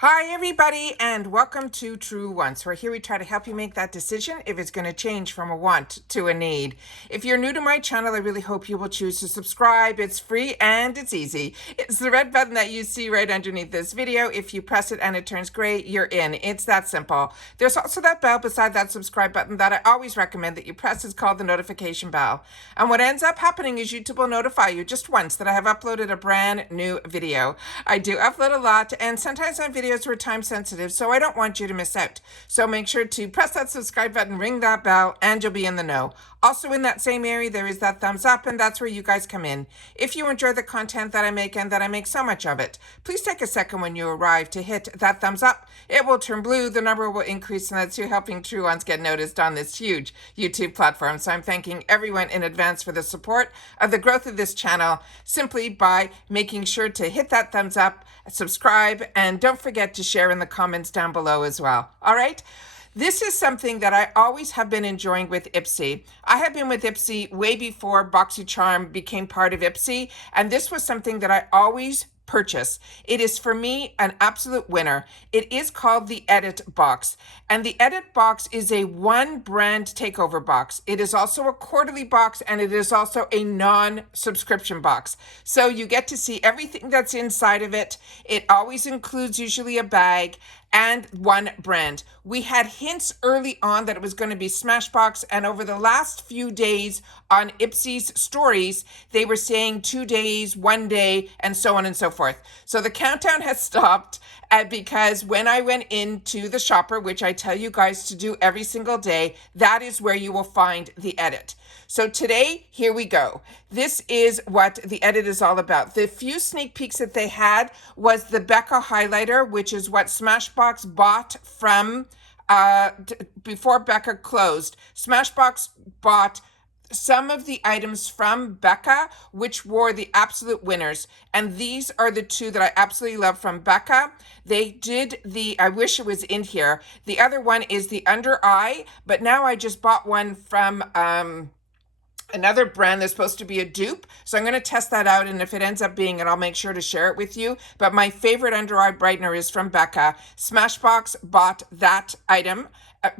Hi everybody and welcome to True Wants, where here we try to help you make that decision if it's going to change from a want to a need. If you're new to my channel, I really hope you will choose to subscribe. It's free and it's easy. It's the red button that you see right underneath this video. If you press it and it turns gray, you're in. It's that simple. There's also that bell beside that subscribe button that I always recommend that you press. It's called the notification bell. And what ends up happening is YouTube will notify you just once that I have uploaded a brand new video. I do upload a lot, and sometimes on videos were time sensitive, so I don't want you to miss out. So make sure to press that subscribe button, ring that bell, and you'll be in the know. Also in that same area, there is that thumbs up, and that's where you guys come in. If you enjoy the content that I make and that I make so much of it, please take a second when you arrive to hit that thumbs up. It will turn blue, the number will increase, and that's you helping True Ones get noticed on this huge YouTube platform. So I'm thanking everyone in advance for the support of the growth of this channel simply by making sure to hit that thumbs up, subscribe, and don't forget to share in the comments down below as well. All right? This is something that I always have been enjoying with IPSY. I have been with IPSY way before BoxyCharm became part of IPSY, and this was something that I always purchase. It is for me an absolute winner. It is called the Edit Box, and the Edit Box is a one brand takeover box. It is also a quarterly box, and it is also a non-subscription box. So you get to see everything that's inside of it. It always includes usually a bag and one brand. We had hints early on that it was going to be Smashbox, and over the last few days on IPSY's stories, they were saying 2 days, 1 day, and so on and so forth. So the countdown has stopped because when I went into the shopper, which I tell you guys to do every single day, that is where you will find the edit. So today, here we go. This is what the edit is all about. The few sneak peeks that they had was the Becca Highlighter, which is what Smashbox bought from before Becca closed. Smashbox bought some of the items from Becca, which were the absolute winners. And these are the two that I absolutely love from Becca. They did I wish it was in here. The other one is the under eye, but now I just bought one from another brand that's supposed to be a dupe. So I'm going to test that out, and if it ends up being it, I'll make sure to share it with you. But my favorite under eye brightener is from Becca. Smashbox bought that item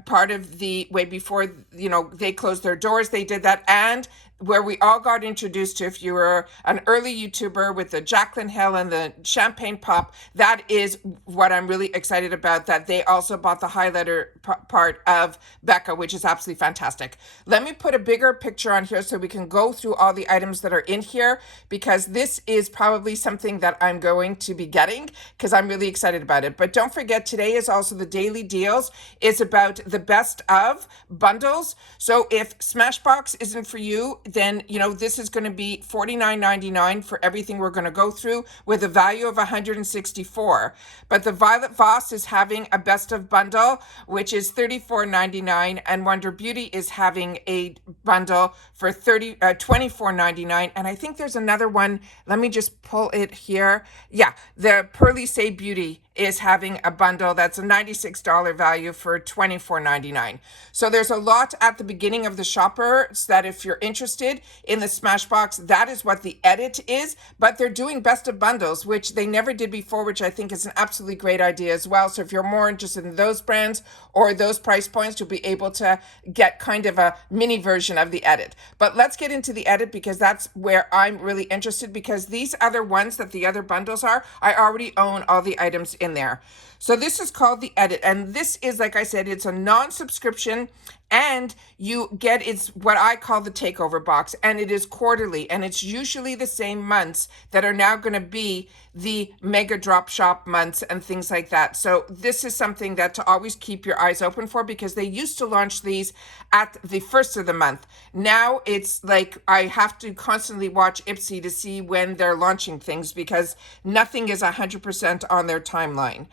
part of the way before, they closed their doors. They did that, and where we all got introduced to, if you were an early YouTuber with the Jaclyn Hill and the Champagne Pop, that is what I'm really excited about, that they also bought the highlighter part of Becca, which is absolutely fantastic. Let me put a bigger picture on here so we can go through all the items that are in here, because this is probably something that I'm going to be getting because I'm really excited about it. But don't forget, today is also the daily deals. It's about the best of bundles. So if Smashbox isn't for you, then this is going to be $49.99 for everything we're going to go through, with a value of $164. But the Violet Voss is having a best of bundle, which is $34.99, and Wonder Beauty is having a bundle for $24.99. And I think there's another one. Let me just pull it here. Yeah, the Pearly Say Beauty is having a bundle that's a $96 value for $24.99. So there's a lot at the beginning of the shopper, so that if you're interested in the Smashbox, that is what the edit is. But they're doing best of bundles, which they never did before, which I think is an absolutely great idea as well. So if you're more interested in those brands or those price points, you'll be able to get kind of a mini version of the edit. But let's get into the edit, because that's where I'm really interested, because these other ones that the other bundles are, I already own all the items in there. So this is called the edit, and this is, like I said, it's a non-subscription, and you get, it's what I call the takeover box, and it is quarterly, and it's usually the same months that are now going to be the mega drop shop months and things like that. So this is something that to always keep your eyes open for, because they used to launch these at the first of the month. Now it's like I have to constantly watch IPSY to see when they're launching things, because nothing is 100% on their timeline.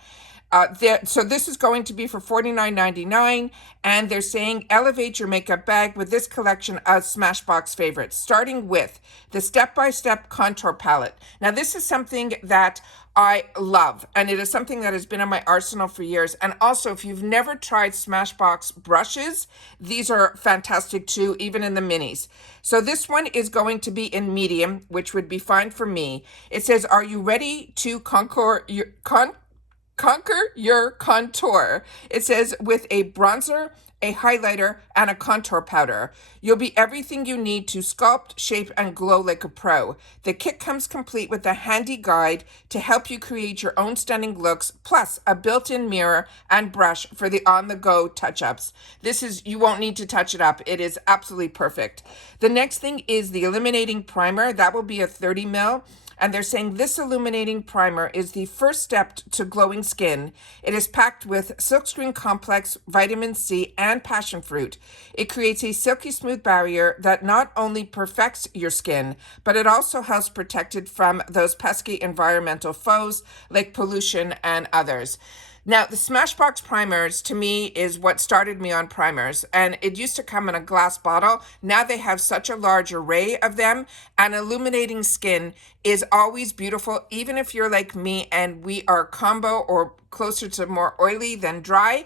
So this is going to be for $49.99, and they're saying elevate your makeup bag with this collection of Smashbox favorites, starting with the step-by-step contour palette. Now this is something that I love, and it is something that has been in my arsenal for years. And also, if you've never tried Smashbox brushes, these are fantastic too, even in the minis. So this one is going to be in medium, which would be fine for me. It says, are you ready to contour Conquer your contour. It says with a bronzer, a highlighter, and a contour powder. You'll be everything you need to sculpt, shape, and glow like a pro. The kit comes complete with a handy guide to help you create your own stunning looks, plus a built-in mirror and brush for the on-the-go touch-ups. You won't need to touch it up. It is absolutely perfect. The next thing is the illuminating primer. That will be a 30 ml. And they're saying this illuminating primer is the first step to glowing skin. It is packed with silkscreen complex, vitamin C, and passion fruit. It creates a silky smooth barrier that not only perfects your skin, but it also helps protect it from those pesky environmental foes like pollution and others. Now, the Smashbox primers, to me, is what started me on primers. And it used to come in a glass bottle. Now they have such a large array of them. And illuminating skin is always beautiful, even if you're like me and we are combo or closer to more oily than dry.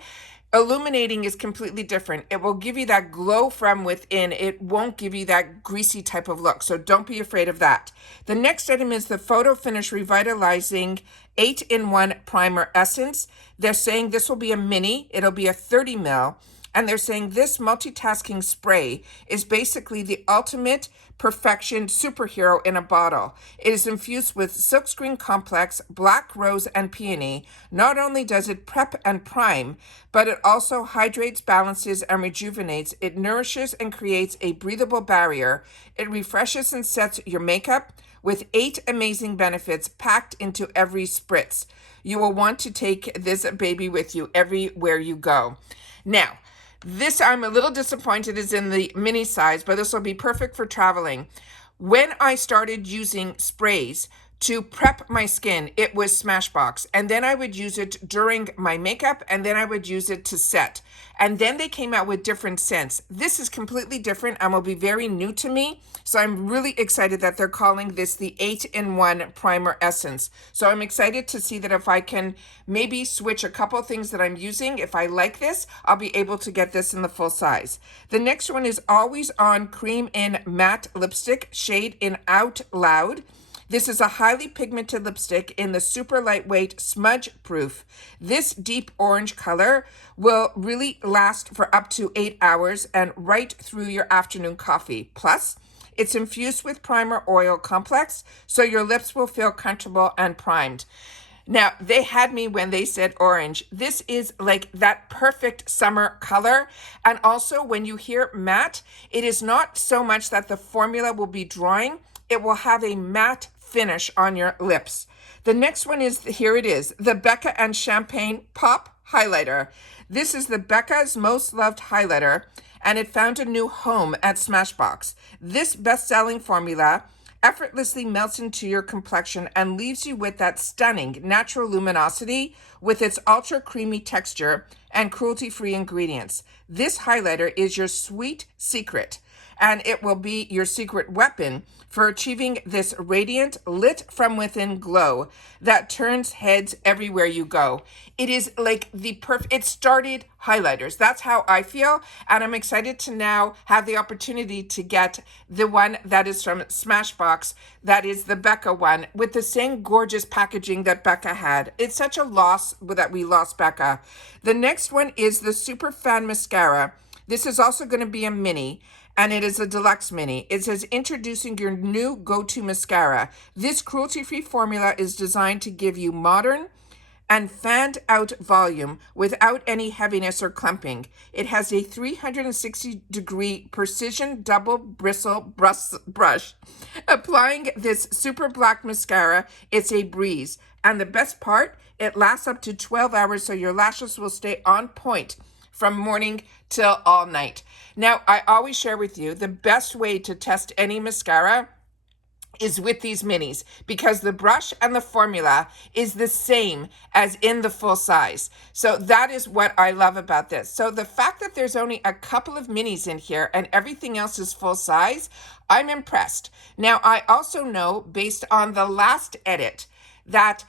Illuminating is completely different. It will give you that glow from within. It won't give you that greasy type of look. So don't be afraid of that. The next item is the Photo Finish Revitalizing 8-in-1 Primer Essence. They're saying this will be a mini. It'll be a 30 ml. And they're saying this multitasking spray is basically the ultimate perfection superhero in a bottle. It is infused with silkscreen complex, black rose, and peony. Not only does it prep and prime, but it also hydrates, balances, and rejuvenates. It nourishes and creates a breathable barrier. It refreshes and sets your makeup with 8 amazing benefits packed into every spritz. You will want to take this baby with you everywhere you go. Now, this I'm a little disappointed is in the mini size, but this will be perfect for traveling. When I started using sprays to prep my skin, it was Smashbox. And then I would use it during my makeup, and then I would use it to set. And then they came out with different scents. This is completely different and will be very new to me. So I'm really excited that they're calling this the 8-in-1 Primer Essence. So I'm excited to see that if I can maybe switch a couple things that I'm using, if I like this, I'll be able to get this in the full size. The next one is Always On Cream In Matte Lipstick, shade in Out Loud. This is a highly pigmented lipstick in the super lightweight smudge proof. This deep orange color will really last for up to 8 hours and right through your afternoon coffee. Plus, it's infused with primer oil complex, so your lips will feel comfortable and primed. Now, they had me when they said orange. This is like that perfect summer color. And also, when you hear matte, it is not so much that the formula will be drying. It will have a matte finish on your lips. The next one is, here it is, the Becca and Champagne Pop Highlighter. This is the Becca's most loved highlighter, and it found a new home at Smashbox. This best-selling formula effortlessly melts into your complexion and leaves you with that stunning natural luminosity with its ultra creamy texture and cruelty-free ingredients. This highlighter is your sweet secret, and it will be your secret weapon for achieving this radiant, lit from within glow that turns heads everywhere you go. It is like the perfect, it started highlighters. That's how I feel. And I'm excited to now have the opportunity to get the one that is from Smashbox. That is the Becca one with the same gorgeous packaging that Becca had. It's such a loss that we lost Becca. The next one is the Super Fan Mascara. This is also going to be a mini, and it is a deluxe mini. It says, introducing your new go-to mascara. This cruelty-free formula is designed to give you modern and fanned out volume without any heaviness or clumping. It has a 360-degree precision double bristle brush. Applying this super black mascara, it's a breeze. And the best part, it lasts up to 12 hours, so your lashes will stay on point from morning till all night. Now, I always share with you the best way to test any mascara is with these minis, because the brush and the formula is the same as in the full size. So that is what I love about this. So the fact that there's only a couple of minis in here and everything else is full size, I'm impressed. Now, I also know, based on the last edit, that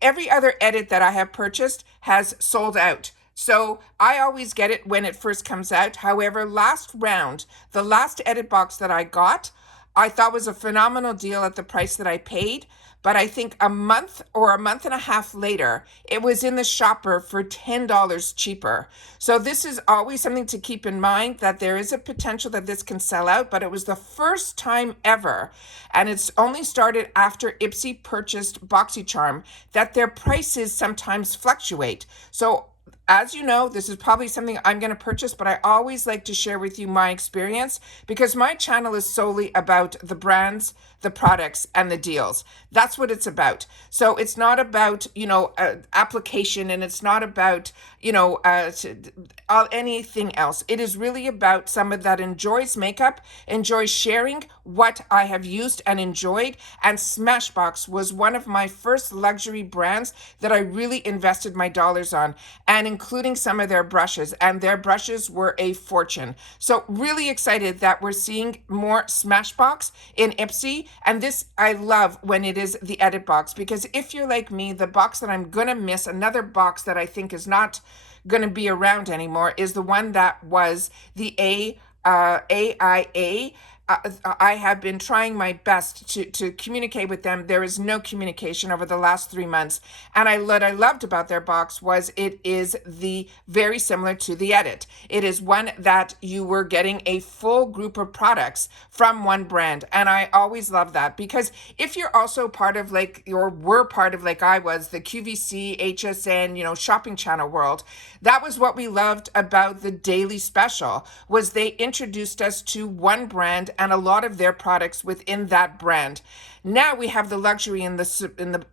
every other edit that I have purchased has sold out. So I always get it when it first comes out. However, last round, the last edit box that I got, I thought was a phenomenal deal at the price that I paid. but I think a month or a month and a half later, it was in the shopper for $10 cheaper. So this is always something to keep in mind, that there is a potential that this can sell out, but it was the first time ever, and it's only started after IPSY purchased BoxyCharm, that their prices sometimes fluctuate. So as you know, this is probably something I'm going to purchase, but I always like to share with you my experience, because my channel is solely about the brands, the products, and the deals. That's what it's about. So it's not about, application, and it's not about, anything else. It is really about someone that enjoys makeup, enjoys sharing what I have used and enjoyed. And Smashbox was one of my first luxury brands that I really invested my dollars on, and including some of their brushes, and their brushes were a fortune. So really excited that we're seeing more Smashbox in IPSY. And this, I love when it is the edit box, because if you're like me, the box that I'm gonna miss, another box that I think is not gonna be around anymore, is the one that was the AIA. I have been trying my best to communicate with them. There is no communication over the last 3 months. And what I loved about their box was it is very similar to the edit. It is one that you were getting a full group of products from one brand. And I always love that, because if you're also part of were part of, like I was, the QVC, HSN, shopping channel world, that was what we loved about the daily special, was they introduced us to one brand and a lot of their products within that brand. Now we have the luxury in the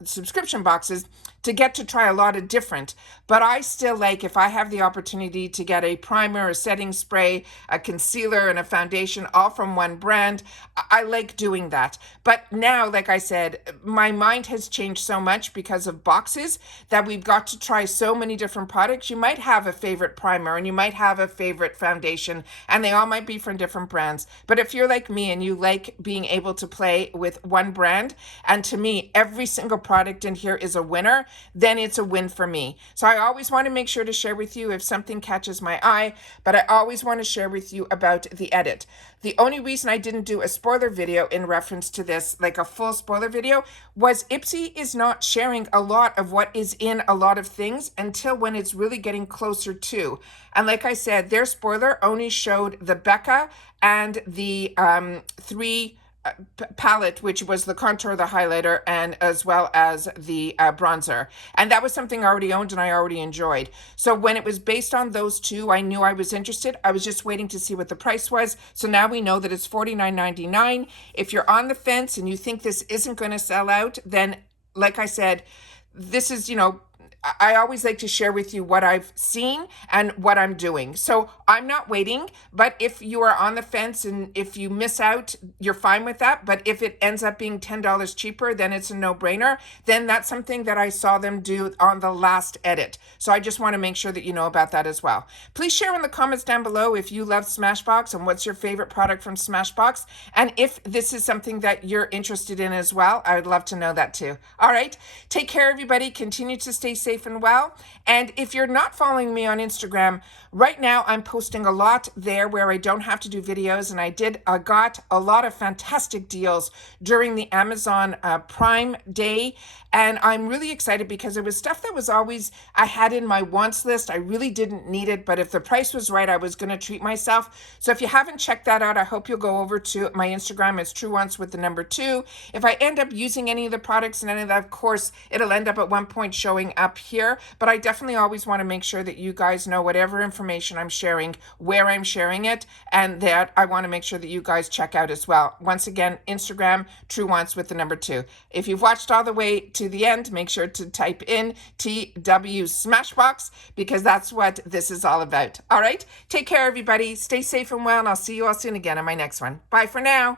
subscription boxes to get to try a lot of different, but I still like, if I have the opportunity to get a primer, a setting spray, a concealer, and a foundation all from one brand, I like doing that. But now, like I said, my mind has changed so much because of boxes, that we've got to try so many different products. You might have a favorite primer, and you might have a favorite foundation, and they all might be from different brands. But if you're like me and you like being able to play with one brand, and to me, every single product in here is a winner, then it's a win for me. So I always want to make sure to share with you if something catches my eye, but I always want to share with you about the edit. The only reason I didn't do a spoiler video in reference to this, like a full spoiler video, was IPSY is not sharing a lot of what is in a lot of things until when it's really getting closer to. And like I said, their spoiler only showed the Becca and the three palette, which was the contour, the highlighter, and as well as the bronzer. And that was something I already owned and I already enjoyed. So when it was based on those two, I knew I was interested. I was just waiting to see what the price was. So now we know that it's $49.99. If you're on the fence and you think this isn't going to sell out, then like I said, this is, I always like to share with you what I've seen and what I'm doing. So I'm not waiting, but if you are on the fence and if you miss out, you're fine with that. But if it ends up being $10 cheaper, then it's a no-brainer. Then that's something that I saw them do on the last edit. So I just want to make sure that you know about that as well. Please share in the comments down below if you love Smashbox and what's your favorite product from Smashbox. And if this is something that you're interested in as well, I would love to know that too. All right, take care, everybody. Continue to stay safe and well. And if you're not following me on Instagram, right now I'm posting a lot there where I don't have to do videos, and I got a lot of fantastic deals during the Amazon Prime Day, and I'm really excited because it was stuff that was always I had in my wants list. I really didn't need it, but if the price was right, I was going to treat myself. So if you haven't checked that out, I hope you'll go over to my Instagram. It's TrueOnce with the number 2. If I end up using any of the products and any of that, of course, it'll end up at one point showing up here, but I definitely always want to make sure that you guys know whatever information I'm sharing, where I'm sharing it, and that I want to make sure that you guys check out as well. Once again, Instagram, TrueOnce with the number 2. If you've watched all the way to the end, make sure to type in TW Smashbox, because that's what this is all about. All right, take care, everybody. Stay safe and well, and I'll see you all soon again on my next one. Bye for now.